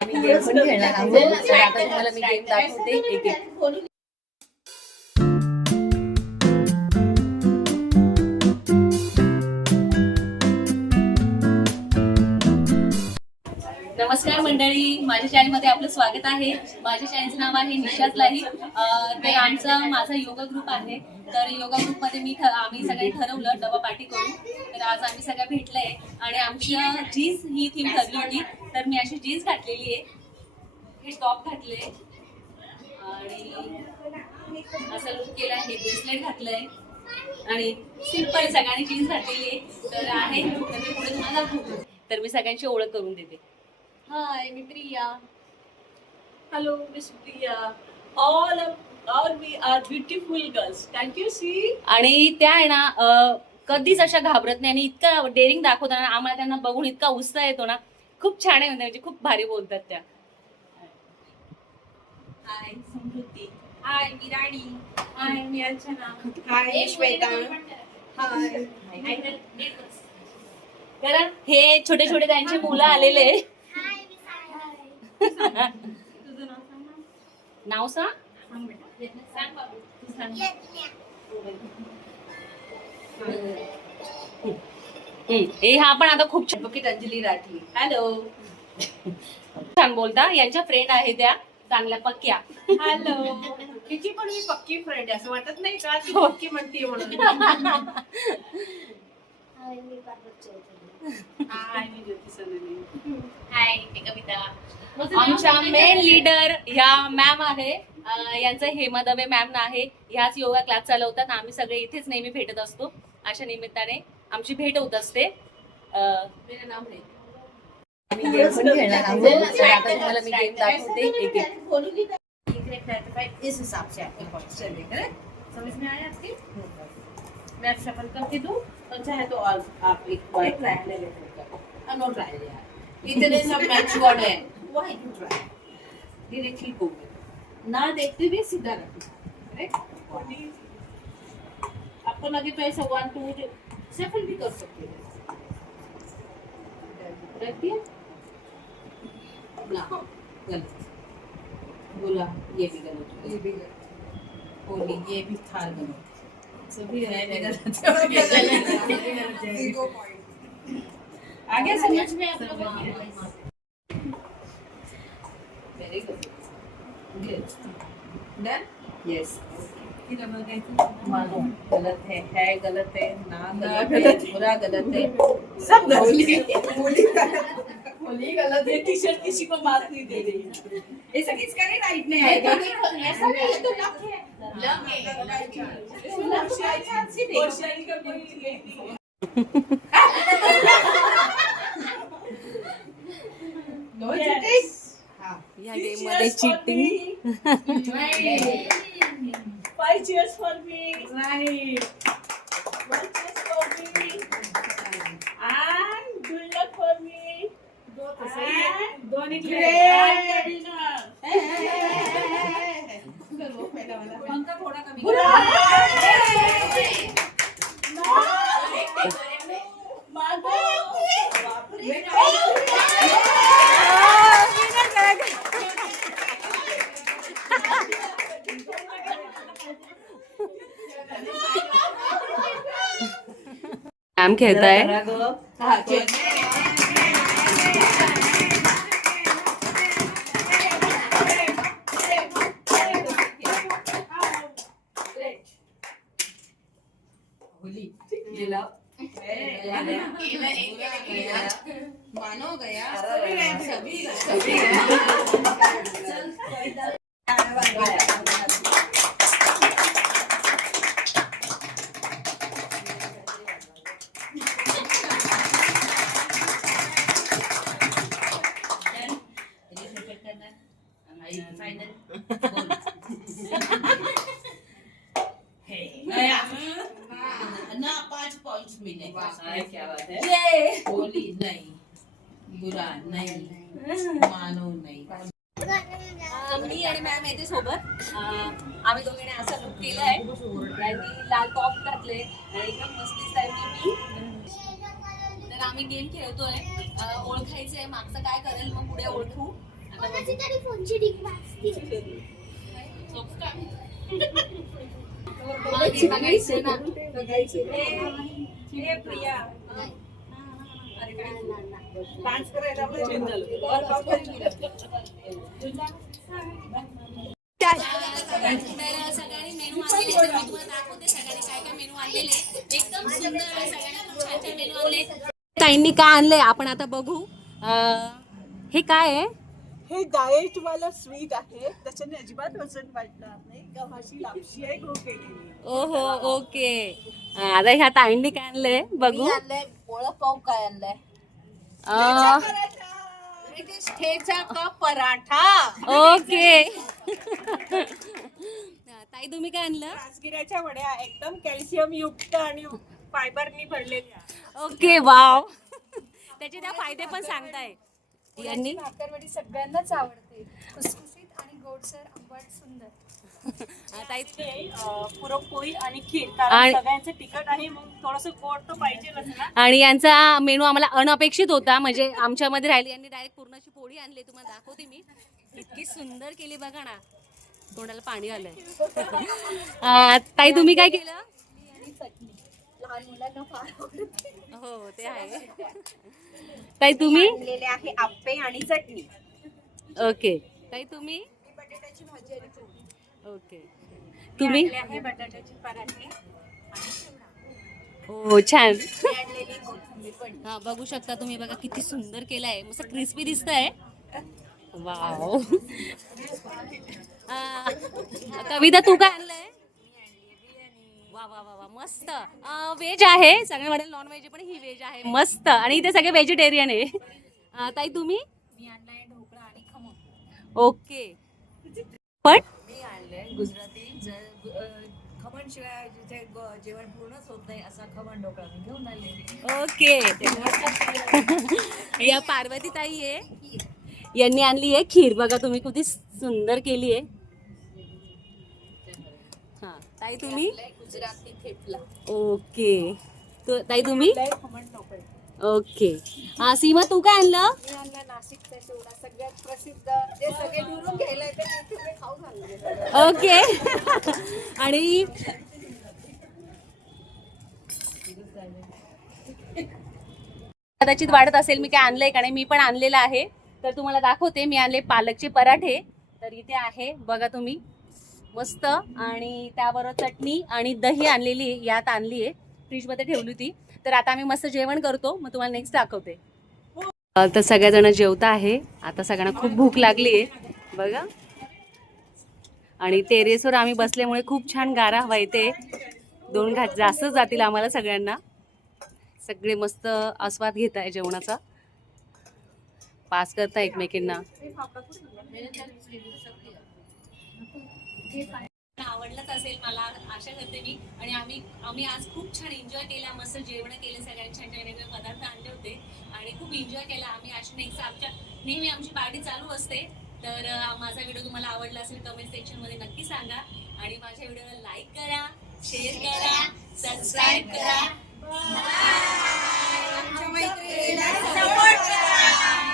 आम्ही गेम पण खेळणार आहोत आता तुम्हाला मी गेम दाखवते एक एक. नमस्कार मंडळी. माझ्या शाळेमध्ये आपलं स्वागत आहे. माझ्या शाळेचं नाव आहे निशात लाही ते तर आमचा माझा योगा ग्रुप आहे. तर योगा ग्रुपमध्ये मी आम्ही सगळे ठरवलं डबा पार्टी करू तर आज आम्ही सगळ्या भेटलंय आणि आमची जीन्स ही थीम ठरली होती. तर मी अशी जीन्स घातलेली आहे. हे टॉप घातले आणि असं लुक केला हे ब्रेसलेट घातलंय. आणि सिंपल सगळ्यांनी जीन्स घातलेली आहे. तर आहे. तर मी पुढे तुम्हाला तर मी सगळ्यांची ओळख करून देते. हाय मी Priya Priya. All of, all we are beautiful girls. Can't you see? आणि त्या आहे ना अं, कधीच अशा घाबरत नाही आणि इतका डेअरिंग दाखवताना आम्हाला त्यांना बघून इतका उत्साह येतो ना खूप छान आहे म्हणजे खूप भारी बोलतात त्या Hi, Samruti. Hi, Mirani. Hi, मी अर्चना. हाय श्वेता हाय कारण हे छोटे छोटे त्यांचे मुलं आलेले आहे. नाव सांग सांग सांग. सांग सांग. हम्म. हे पण आता खूप छान अंजली राठी Hello. छान बोलता यांच्या फ्रेंड आहे त्या चांगल्या पक्क्या Hello. तिची पण मी पक्की फ्रेंड आहे असं वाटत नाही का ती. पक्की म्हणते म्हणून Hi, मी ज्योती सोनवणे. हाय मी कविता. आमच्या मेन लीडर ह्या मॅम आहे. अं, यांचं हेमा दवे मॅम आहे. ह्याच योगा क्लास चालवतात. आम्ही सगळे इथेच नेहमी भेटत असतो. अशा निमित्ताने आमची भेट होत असते. अं, मेरा नाम है. आम्ही गेम पण खेळणार आहोत. तर आता तुम्हाला मी गेम दाखवते. एक एक इस हिसाब से आपके पास चले करेक्ट समझ में आया आपके? मैं शफल करके दूँ और चाहे तो और आप एक बार ट्रायल ले लेते नो ट्रायल यार। इतने सब मैच्योर्ड है। Why you try directly go ना देखते हुए सीधा रखो करेक्ट आपको लगे तो ऐसा वन टू सफल भी कर सकते हो। रख दिया ना गलत। बोला ये भी गलत ये भी गलत बोली ये भी था गलत सभी रहने गलत आ गया। समझ में आप लोगों वेरी गुड डन यस मानो गलत है है गलत है ना गलत है बुरा गलत है। सब गलत होली गलत है। टी शर्ट किसी को मार नहीं दे रही। ऐसा किसका नहीं राइट नहीं आएगा ऐसा नहीं तो लक है। लक है होशियारी का कोई ये नहीं है। No Yes. चीटिंग हां या गेममध्ये cheating Five cheers for me. Right One cheers for me. And good luck for me. And दो मॅम खेळताय हाँ चल होली ये लाओ मानो गया सभी सभी ना पांच पॉइंट्स मिले क्या बात है ये होली नहीं बुरा नहीं. मानो नहीं. मी आणि मॅम येते सोबत. आम्ही दोघीने असा लुक केलाय त्यांनी लाल टॉप घातले एकदम मस्ती आहे मी. तर आम्ही गेम खेळतोय. अं, ओळखायचंय मागचं काय करेल मग पुढे ओळखू. तरी फोनची रिंग वाजते तर सगळ्यांनी मेनू आणलेले तर मी तुम्हाला दाखवते सगळ्यांनी काय काय मेनू आणलेले एकदम सुंदर आहे सगळ्यांनी खूप छान छान मेनू आणले ताईंनी काय आणलंय आपण आता बघू. हे काय आहे? हे डाएट वाला स्वीट आहे. त्याच्याने अजिबात वजन वाढणार नाही. गव्हाची लापशी आहे गहू केलेली ओहो ओके. आता ह्या ताईंनी काय आणलंय? बघू. आणलंय वडापाव काय आणलाय? ठेचा का पराठा ओके. ताई तुम्ही काय आणलं? राजगिऱ्याच्या वड्या एकदम कॅल्शियम युक्त आणि फायबरनी भरलेल्या ओके वाव. त्याचे त्या फायदे पण सांगताय. यांनी? भाकरवडी सगळ्यांनाच आवडते. खुसखुशीत आणि गोडसर आंबट सुंदर. पुरणपोळी आणि खीर आणि- कारण सगळ्यांचं तिखट आहे मग थोडस गोड तर पाहिजेलच ना. आणि यांचा मेनू आम्हाला अनपेक्षित होता म्हणजे आमच्यामध्ये राहिली यांनी डायरेक्ट पूर्णाची पोळी आणली तुम्हाला दाखवते मी. इतकी सुंदर केली बघा ना. तोंडाला पाणी आलंय. अं, ताई तुम्ही काय केलं लहान मुलांना फार आवडते. हो ते आहे. ताई तुम्ही? आणलेले आहे आप्पे आणि चटणी. ओके. ताई तुम्ही? बटाट्याची भाजी आणि पोळी. ओके. तुम्ही? आहे बटाट्याचे पराठे. हो छान. हा बघू शकता तुम्ही बघा किती सुंदर केलाय. मस्त क्रिस्पी दिसतंय. वाव आ, कविता तू काय आणलंय? वा वा वा वा मस्त. व्हेज आहे. सगळ्या वाटेल नॉन व्हेज पण ही व्हेज आहे. मस्त. आणि इथे सगळे व्हेजिटेरियन आहे. ताई तुम्ही? मी आणलाय ढोकळा आणि खमण ओके. पण गुजराती. ज- अ, खमण शिवाय जिथे जेवण पूर्णच होत नाही असा खमण ढोकळा मी घेऊन आले. ओके. या पार्वती ताई आहे. यांनी आणली आहे खीर. बघा तुम्ही किती सुंदर केली आहे. हा. ताई तुम्ही? गुजराती थेपला. ओके. तु- ताई तुम्ही? खमण ढोकळे. ओके. हा सीमा तू काय आणलं? मी आणला नाशिकचा चिवडा सगळ्यात प्रसिद्ध जे सगळे दुरून घ्यायला येते ते तुम्ही खाऊन आणले ओके. आणि? कदाचित वाढत असेल मी काय आणलंय का नाही मी पण आणलेलं आहे. तर तुम्हाला दाखवते मी आणले पालकचे पराठे. तर इथे आहे बघा तुम्ही. मस्त. आणि त्याबरोबर चटणी आणि दही आणलेली आहे यात आणली आहे. फ्रीजमध्ये ठेवली होती. तर आता आम्ही मस्त जेवण करतो. मग तुम्हाला नेक्स्ट दाखवते. तर सगळ्याजण जेवता आहे. आता सगळ्यांना खूप भूक लागली आहे. बघा. आणि टेरेसवर आम्ही बसल्यामुळे खूप छान गारा हवा येते. दोन घात जास्त जातील आम्हाला सगळ्यांना. सगळे मस्त आस्वाद घेत आहे जेवणाचा. पास करता एकमेकींना. आवडलंच असेल मला आशा करते मी. आणि आम्ही आम्ही आज खूप छान एन्जॉय केला मस्त जेवण केले सगळ्यांनी छान छान वेगवेगळे पदार्थ आणले होते. आणि खूप एन्जॉय केला आम्ही. अशी नेक्स्ट आमच्या नेहमी आमची पार्टी चालू असते. तर माझा व्हिडिओ तुम्हाला आवडला असेल कमेंट सेक्शनमध्ये नक्की सांगा. आणि माझ्या व्हिडिओला लाईक करा शेअर करा सबस्क्राईब करा. आमच्या मैत्रिणीला सपोर्ट करा.